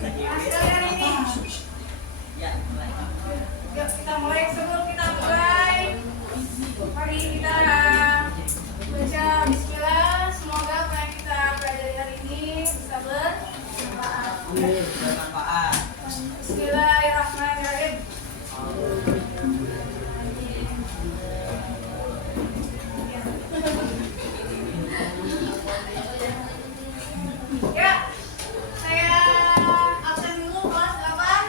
kalian ini. Yuk kita mulai. Sebelum kita mulai, mari kita baca Bismillah. Semoga apa yang kita pelajari hari ini bisa bermanfaat. Bismillahirrahmanirrahim. Ya, saya absen dulu kelas 8.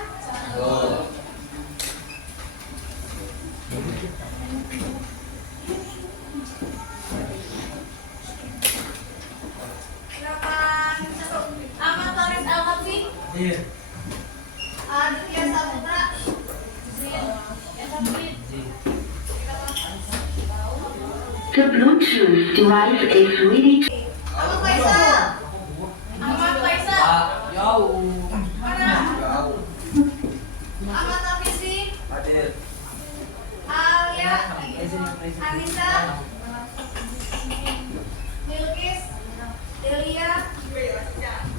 Silakan Ahmad Faris Al-Habsi. Iya. Aditya Saputra. The Bluetooth device is ready to... Ahmad Faisal. Ahmad Faisal. Jauh. Mana? Jauh. Ahmad Hafizi. Hadir. Alia. Anissa. Milkis. Delia.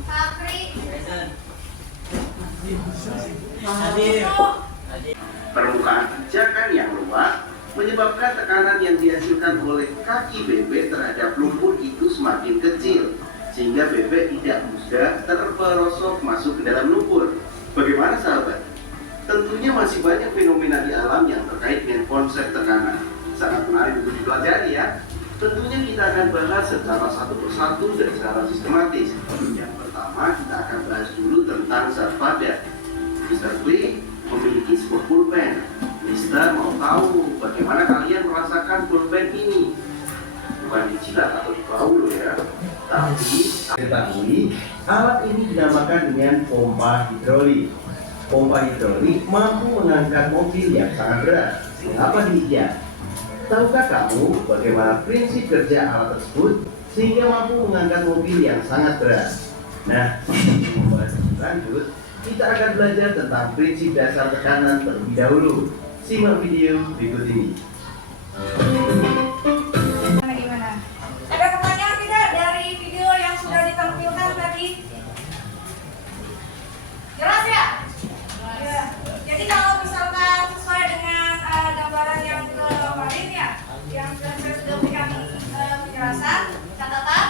Fakri. Hadir. Permukaan pijakan yang luas menyebabkan tekanan yang dihasilkan oleh kaki bebek terhadap lumpur itu semakin kecil, sehingga bebek tidak mudah terperosok masuk ke dalam lumpur. Bagaimana sahabat? Tentunya masih banyak fenomena di alam yang terkait dengan konsep tekanan. Sangat menarik untuk dipelajari ya. Tentunya kita akan bahas secara satu persatu dan secara sistematis. Yang pertama kita akan bahas dulu tentang zat padat. Mr. Klee memiliki sebuah pulpen. Mister mau tahu bagaimana kalian merasakan pulpen ini? Bukan dicilat atau dibau loh ya. Tapi ketahui alat ini dinamakan dengan pompa hidrolik. Pompa hidrolik mampu mengangkat mobil yang sangat berat. Mengapa demikian? Tahukah kamu bagaimana prinsip kerja alat tersebut sehingga mampu mengangkat mobil yang sangat berat? Nah, sebelum membahas lebih lanjut, kita akan belajar tentang prinsip dasar tekanan terlebih dahulu. Simak video berikut ini. Gimana? Ada pertanyaan tidak dari video yang sudah ditampilkan tadi? Jelas ya? Ya. Jadi kalau misalkan sesuai dengan gambaran yang kemarin ya, yang saya sudah berikan penjelasan, catatan,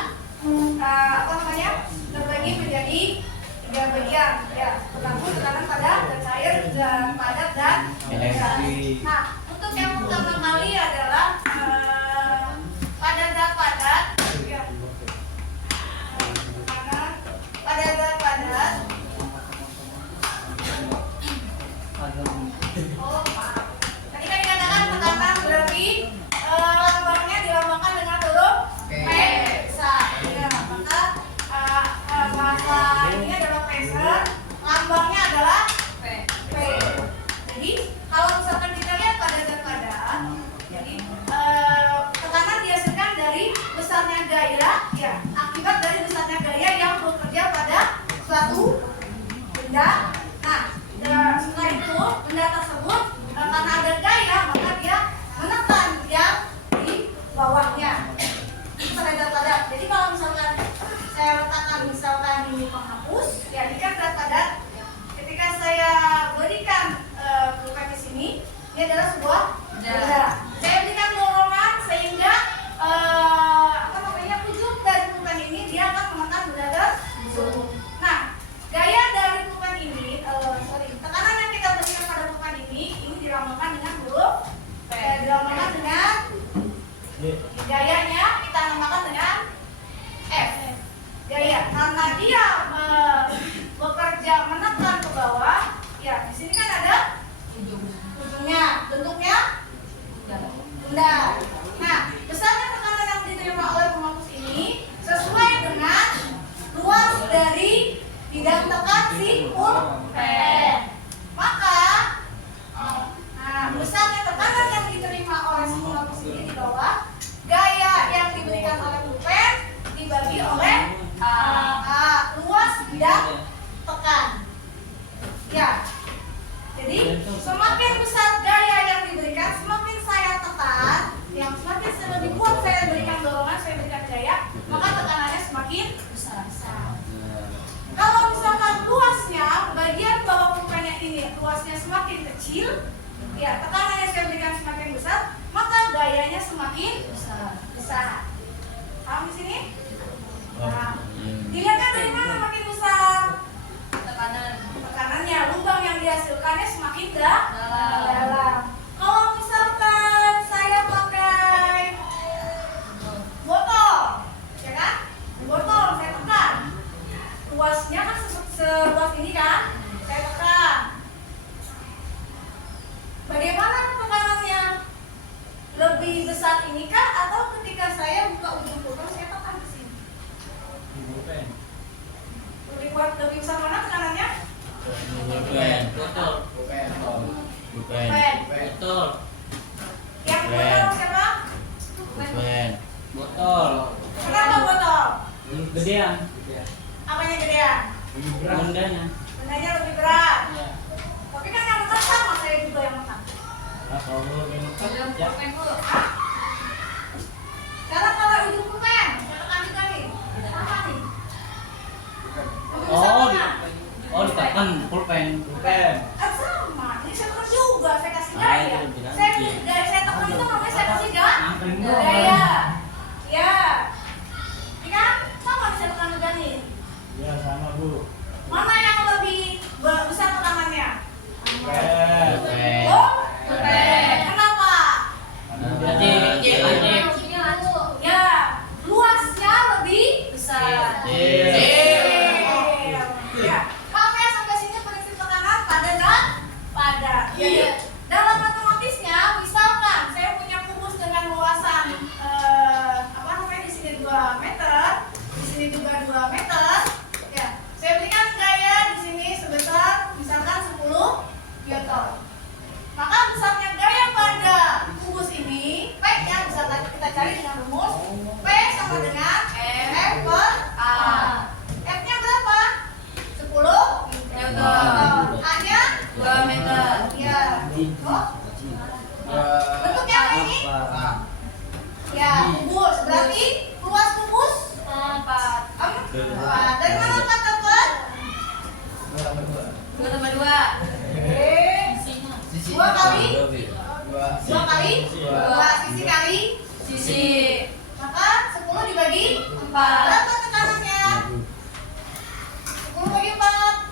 terbagi menjadi 3 bagian ya, tergantung tekanan padat dan cair dan padat dan gas. Nah, untuk yang pertama kali adalah pada zat padat ya. Pada zat padat. Oh, maaf. Tadi kan dikatakan tekanan berarti lambangnya dilambangkan dengan huruf P. Ya, maka bahasa ini adalah pressure, lambangnya adalah P. Jadi kalau misalkan kita lihat pada zat padat, jadi tekanan dihasilkan dari besarnya gaya, ya, akibat dari besarnya gaya yang bekerja pada suatu benda. Nah, setelah itu benda tersebut karena ada gaya maka dia menekan yang di bawahnya. Pada zat padat. Jadi kalau misalkan saya letakkan misalkan ini penghapus, ya ini kan zat padat. Ketika saya berikan pulpen di sini, ini adalah sebuah benda. Saya berikan dorongan sehingga ujung dari pulpen ini dia akan menekan benda tersebut. Nah, gaya dari pulpen ini, tekanan yang kita berikan pada pulpen ini dilambangkan dengan huruf P. Dilambangkan dengan gayanya kita namakan dengan F. Gaya karena dia bekerja menekan ke bawah, ya di sini kan ada ujungnya, bentuknya benda. Nah, besarnya tekanan yang diterima oleh penghapus ini sesuai dengan luas dari bidang tekan si pulpen. Maka, besarnya tekanan yang diterima oleh si penghapus ini di bawah, gaya yang diberikan oleh pulpen dibagi oleh luas bidang tekan. Ya, jadi semakin besar gaya yang diberikan, semakin saya tekan, yang semakin lebih kuat saya berikan dorongan, saya berikan gaya, maka tekanannya semakin besar. Kalau misalkan luasnya kecil, ya tekanan yang saya berikan semakin besar, maka gayanya semakin besar. Paham di sini? Nah, dilihatnya dari mana makin besar? Tekanannya, lubang yang dihasilkannya semakin dalam. Kalau misalkan saya pakai botol, ya kan? Botol saya tekan, luasnya kan seluas ini kan? Saya tekan. Bagaimana tekanannya? Lebih besar ini kah atau ketika saya buka ujung botol saya tekan ke sini? Lebih besar mana tekanannya? Botol. Yang botol siapa? Botol. Kenapa botol? Gedean. Apanya gedean? Bundanya. Bendanya lebih berat. Iya. Tapi kan yang makan sama, saya juga yang makan. Kalau lebih lengkap ya. Sekarang kalau ujung pulpen, saya tekan juga nih. Sama nih. Lebih besar Oh, mana? ditekan pulpen. Sama, ini saya tekan juga, saya kasih Ah, gaya. itu lebih Saya nanti. dari saya tekan itu namanya saya kasih gaya. Angkring doang. Gaya. Ya. Ini kan sama nih saya tekan juga nih. Ya sama Bu. Mana yang lebih besar tekanannya? Pulpen. Oh, pulpen. Kenapa? Berarti kecil. Ya, luasnya lebih besar. Ya, paham ya sampai sini prinsip tekanan pada dan pada. Iya. Dalam matematisnya, misalkan saya punya kubus dengan luasan apa namanya di sini 2 meter, di sini juga 2 meter. Ya, saya berikan gaya di sini sebesar misalkan 10 newton. Maka besarnya gaya pada kubus ini, P nya bisa kita cari dengan rumus P sama dengan F per A. F nya berapa? 10 newton. A nya 2 meter. Ya. Oh. Bentuknya apa ini? Ya, kubus. Berarti luas kubus 4. Dari mana 4 dapat? 2 tambah 2. 2 kali 2 kali 2 sisi kali sisi. Maka 10 dibagi 4. Berapa tekanannya? 10 bagi 4.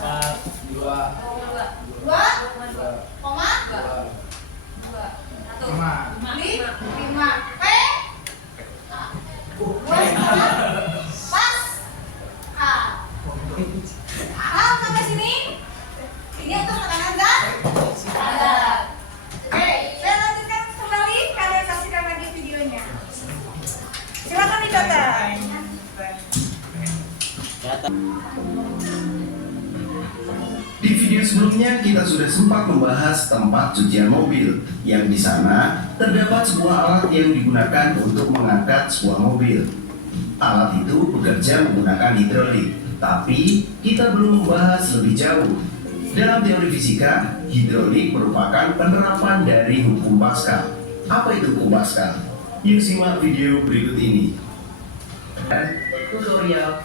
2 koma 5. P 2,5 pas A. Paham sampai sini? Ini untuk tekanan dan padat. Oke, saya lanjutkan kembali. Kalian saksikan lagi videonya. Silakan dicatat. Di video sebelumnya kita sudah sempat membahas tempat cucian mobil, yang di sana terdapat sebuah alat yang digunakan untuk mengangkat sebuah mobil. Alat itu bekerja menggunakan hidrolik, tapi kita belum membahas lebih jauh. Dalam teori fisika, hidrolik merupakan penerapan dari hukum Pascal. Apa itu hukum Pascal? Yuk simak video berikut ini. Tutorial.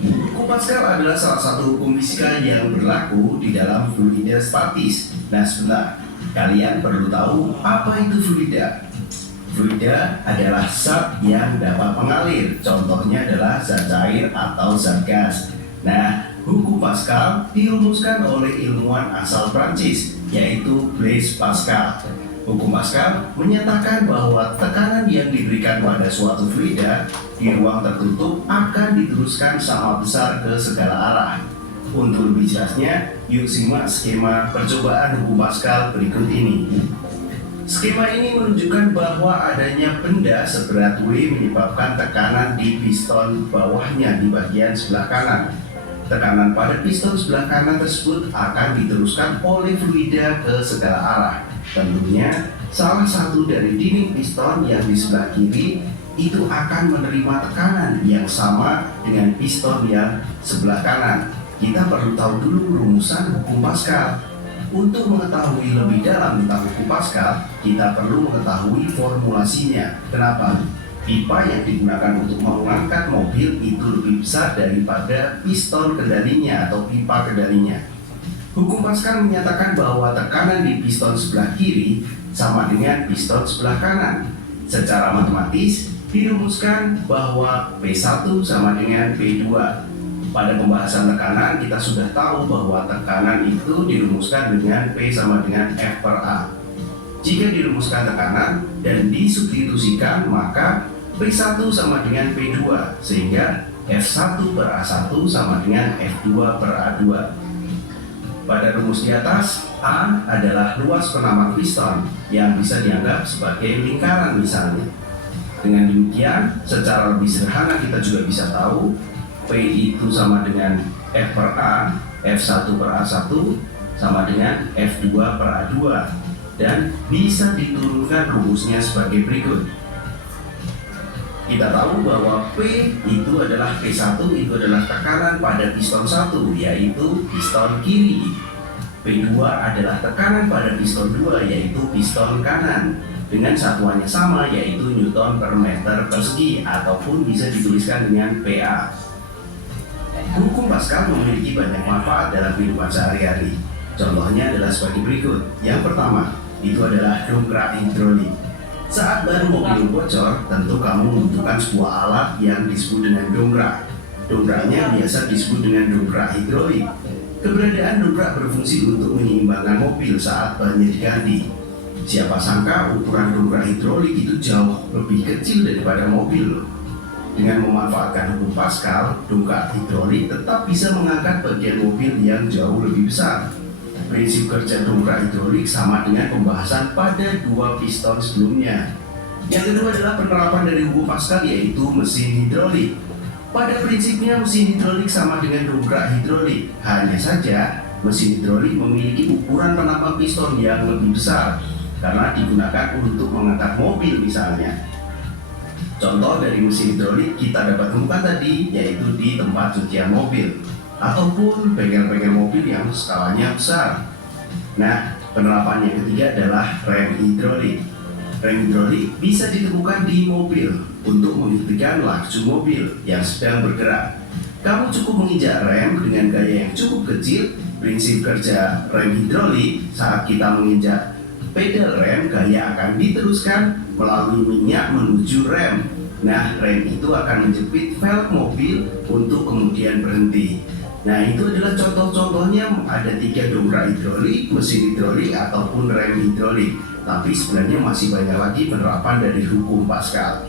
Hukum Pascal adalah salah satu hukum fisika yang berlaku di dalam fluida statis. Nah, sebentar. Kalian perlu tahu apa itu fluida. Fluida adalah zat yang dapat mengalir. Contohnya adalah zat cair atau zat gas. Nah, hukum Pascal dirumuskan oleh ilmuwan asal Prancis, yaitu Blaise Pascal. Hukum Pascal menyatakan bahwa tekanan yang diberikan pada suatu fluida di ruang tertutup akan diteruskan sama besar ke segala arah. Untuk lebih jelasnya, yuk simak skema percobaan hukum Pascal berikut ini. Skema ini menunjukkan bahwa adanya benda seberat W menyebabkan tekanan di piston bawahnya di bagian sebelah kanan. Tekanan pada piston sebelah kanan tersebut akan diteruskan oleh fluida ke segala arah. Tentunya, salah satu dari dinding piston yang di sebelah kiri itu akan menerima tekanan yang sama dengan piston yang sebelah kanan. Kita perlu tahu dulu rumusan hukum Pascal. Untuk mengetahui lebih dalam tentang hukum Pascal, kita perlu mengetahui formulasinya. Kenapa? Pipa yang digunakan untuk mengangkat mobil itu lebih besar daripada piston kendalinya atau pipa kendalinya. Hukum Pascal menyatakan bahwa tekanan di piston sebelah kiri sama dengan piston sebelah kanan. Secara matematis, dirumuskan bahwa P1 sama dengan P2. Pada pembahasan tekanan, kita sudah tahu bahwa tekanan itu dirumuskan dengan P sama dengan F per A. Jika dirumuskan tekanan dan disubstitusikan, maka P1 sama dengan P2, sehingga F1 per A1 sama dengan F2 per A2. Pada rumus di atas, A adalah luas penamat piston yang bisa dianggap sebagai lingkaran misalnya. Dengan demikian, secara lebih sederhana kita juga bisa tahu P itu sama dengan F per A, F1 per A1 sama dengan F2 per A2, dan bisa diturunkan rumusnya sebagai berikut. Kita tahu bahwa P itu adalah P1 itu adalah tekanan pada piston 1, yaitu piston kiri. P2 adalah tekanan pada piston 2, yaitu piston kanan, dengan satuannya sama, yaitu Newton per meter persegi, ataupun bisa dituliskan dengan PA. Hukum Pascal memiliki banyak manfaat dalam kehidupan sehari-hari. Contohnya adalah sebagai berikut. Yang pertama, itu adalah dongkrak hidrolik. Saat ban mobil bocor, tentu kamu membutuhkan sebuah alat yang disebut dengan dongkrak. Dongkraknya biasa disebut dengan dongkrak hidrolik. Keberadaan dongkrak berfungsi untuk menyeimbangkan mobil saat bannya diganti. Siapa sangka ukuran dongkrak hidrolik itu jauh lebih kecil daripada mobil. Dengan memanfaatkan hukum Pascal, dongkrak hidrolik tetap bisa mengangkat bagian mobil yang jauh lebih besar. Prinsip kerja dongkrak hidrolik sama dengan pembahasan pada dua piston sebelumnya. Yang kedua adalah penerapan dari hukum Pascal, yaitu mesin hidrolik. Pada prinsipnya mesin hidrolik sama dengan dongkrak hidrolik. Hanya saja mesin hidrolik memiliki ukuran penampang piston yang lebih besar karena digunakan untuk mengangkat mobil misalnya. Contoh dari mesin hidrolik kita dapat temukan tadi, yaitu di tempat cucian mobil ataupun bengkel-bengkel mobil yang skalanya besar. Nah, penerapan yang ketiga adalah rem hidrolik. Rem hidrolik bisa ditemukan di mobil untuk menghentikan laju mobil yang sedang bergerak. Kamu cukup menginjak rem dengan gaya yang cukup kecil. Prinsip kerja rem hidrolik, saat kita menginjak pedal rem, gaya akan diteruskan melalui minyak menuju rem. Nah, rem itu akan menjepit velg mobil untuk kemudian berhenti. Nah, itu adalah contoh-contohnya. Ada 3 dongkrak hidrolik, mesin hidrolik, ataupun rem hidrolik. Tapi sebenarnya masih banyak lagi penerapan dari hukum Pascal.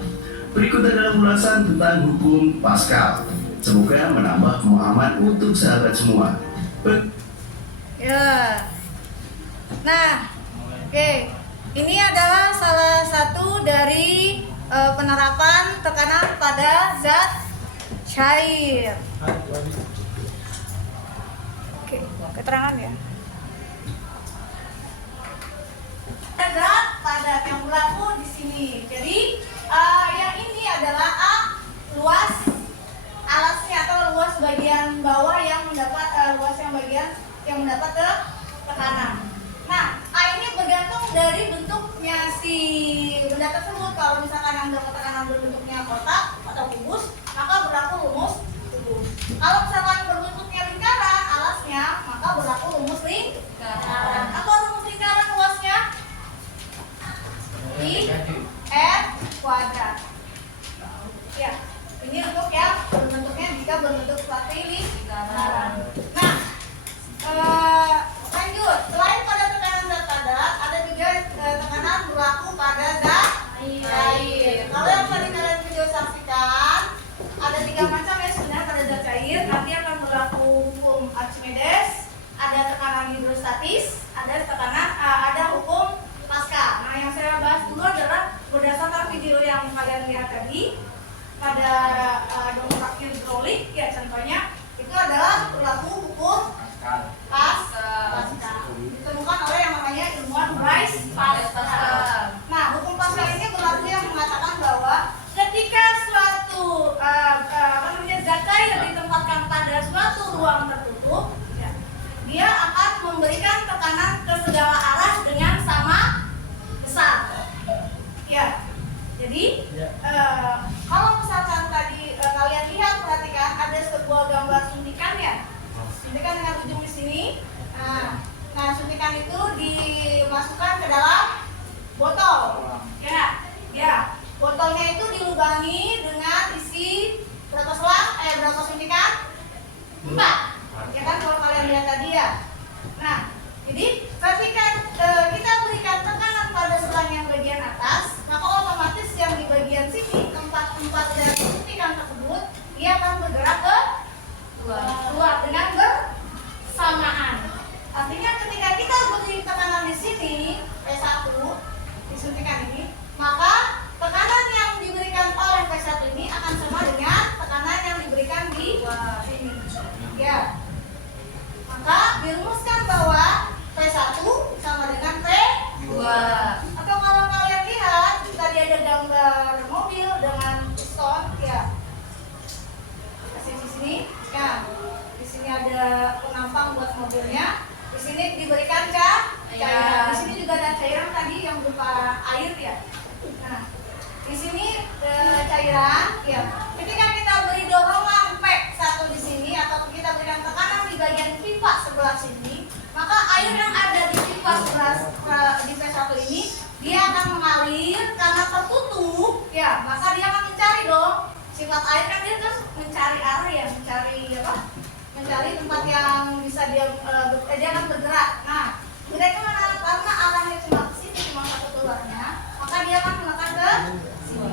Berikut adalah ulasan tentang hukum Pascal. Semoga menambah pemahaman untuk sahabat semua. Ya. Nah, oke. Ini adalah salah satu dari penerapan tekanan pada zat cair. Oke, keterangan ya. Zat padat yang berlaku di sini. Jadi yang ini adalah A, luas alasnya atau luas bagian bawah yang mendapat luas yang bagian yang mendapat ke tekanan. Nah, A ini bergantung dari bentuknya si benda tersebut. Kalau misalkan yang dapat tekanan berbentuknya kotak atau kubus, maka berlaku rumus kubus. Kalau misalkan berbentuknya lingkaran alasnya, maka berlaku rumus lingkaran. Apa rumus lingkaran luasnya? I R kuadrat. Ya, ini untuk yang berbentuknya jika berbentuk seperti lingkaran. Nah, lanjut. Selain pada tekanan zat padat, ada juga tekanan berlaku pada zat cair. Kalau yang tadi kalian video saksikan, ada 3 macam ya sebenarnya pada zat cair. Nanti akan berlaku hukum Archimedes, ada tekanan hidrostatis, ada hukum Pascal. Nah, yang saya bahas dulu adalah berdasarkan video yang kalian lihat tadi pada dongkrak hidrolik ya, contohnya itu adalah berlaku hukum Pascal. Ditemukan oleh yang namanya ilmuwan Blaise Pascal. Nah, hukum Pascal ini berlaku yang mengatakan bahwa ketika suatu zat cair ditempatkan pada suatu ruang tertutup, ya, dia akan memberikan tekanan ke segala arah dengan sama besar. Ya, jadi kalau misalkan tadi kalian lihat, perhatikan ada sebuah gambar suntikan ya. Suntikan dengan ujung di sini. Nah, disuntikan itu dimasukkan ke dalam botol. Ya. Botolnya itu dilubangi dengan isi berapa berapa suntikan? 4. Ya kan kalau kalian lihat tadi ya. Nah, jadi ketika kita berikan tekanan pada selang yang bagian atas, maka otomatis yang di bagian sini tempat dari suntikan tersebut dia akan bergerak ke luar dengan bersamaan. Artinya ketika kita beri tekanan di sini P1 disuntikan ini, maka tekanan yang diberikan oleh P1 ini akan sama dengan tekanan yang diberikan di sini. Ya. Maka dirumuskan bahwa P1 sama dengan P2. Atau kalau kalian lihat tadi ada gambar mobil dengan piston, ya. Kasih di sini. Ya. Di sini ada penampang buat mobilnya. Di sini diberikan cairan. Di sini juga ada cairan tadi yang berupa air ya. Nah, di sini cairan ya. Ketika kita beri dorongan P1 di sini atau kita berikan tekanan di bagian pipa sebelah sini, maka air yang ada di pipa sebelah di P1 ini dia akan mengalir karena tertutup ya, maka dia akan mencari dong. Sifat air kan dia terus mencari arah ya, mencari tempat yang bisa dia akan bergerak. Nah, mereka karena arahnya cuma ke sini, cuma satu keluarnya, maka dia akan menekan ke sini.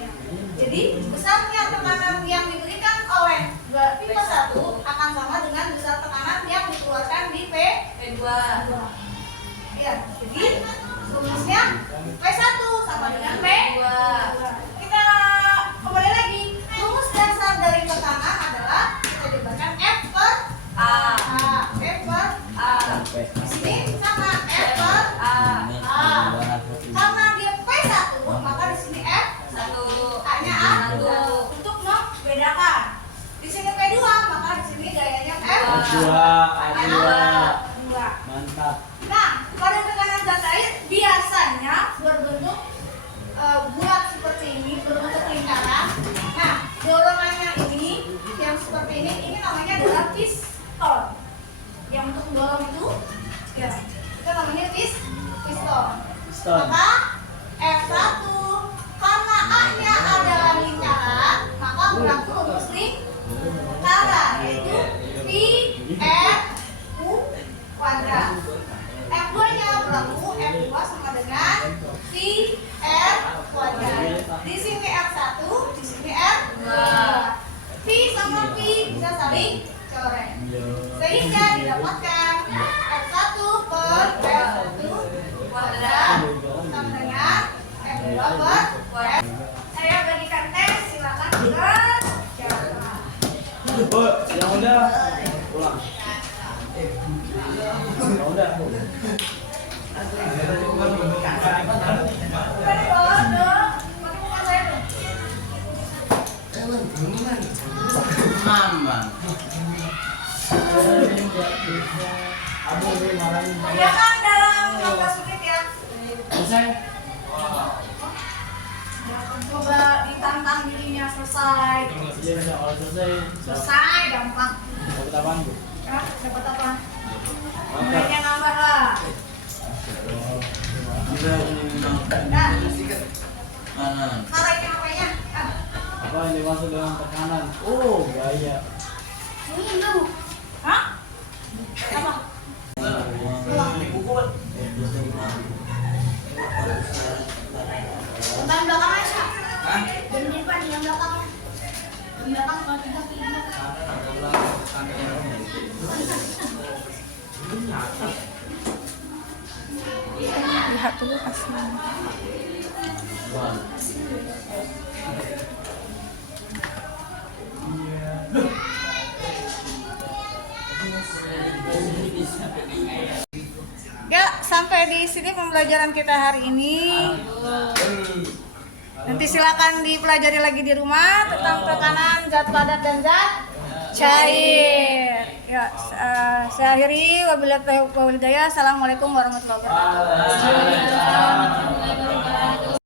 Ya. Jadi besarnya tekanan yang diberikan oleh pipa 1 akan sama dengan besar tekanan yang dikeluarkan di P2. Ya, jadi rumusnya P1 sama dengan P2. Kita kembali lagi, rumus dasar dari tekanan adalah kita diberikan F per A. F per A. Di sini sama F per A. Karena dia P1, maka di sini F1. A-nya A1 untuk membedakan. Di sini P2, maka di sini gayanya F2. Mantap. Nah, pada tekanan zat air biasanya berbentuk bulat seperti ini, berbentuk lingkaran. Nah, dorongannya ini yang seperti ini namanya adalah piston. Yang untuk mendorong itu, ya, kita namanya piston. Maka F1 karena A-nya adalah lingkaran, maka berlaku rumus lingkaran yaitu Pi F U kuadrat. F2-nya berlaku F2 sama dengan Pi R kuadrat. Di sini F1, di sini F2. Pi sama Pi bisa saling coret. Sehingga didapatkan F1 per F1 kuadrat sama dengan F2 per F. Saya bagikan tes, silakan dikerjakan. Yang udah pulang. Udah. Aman. Kerjakan dalam 15 menit ya. Selesai. Coba ditantang dirinya selesai. Selesai gampang. Dapat apaan, Bu? Ya, dapat apa? Nilainya nambah lah. Nah, tarik yang apanya? Apa yang dimaksud dengan tekanan? Oh, gaya. Ini dulu. Hah? Apa? Tentang belakang aja. Hah? Dan di depan yang belakangnya. Di belakang kalau tidak pilih. Lihat dulu aslinya. Ya, sampai di sini pembelajaran kita hari ini. Nanti silakan dipelajari lagi di rumah tentang tekanan zat padat dan zat cair. Ya, saya akhiri. Wabillahi taufiq wal hidayah. Assalamualaikum warahmatullahi wabarakatuh.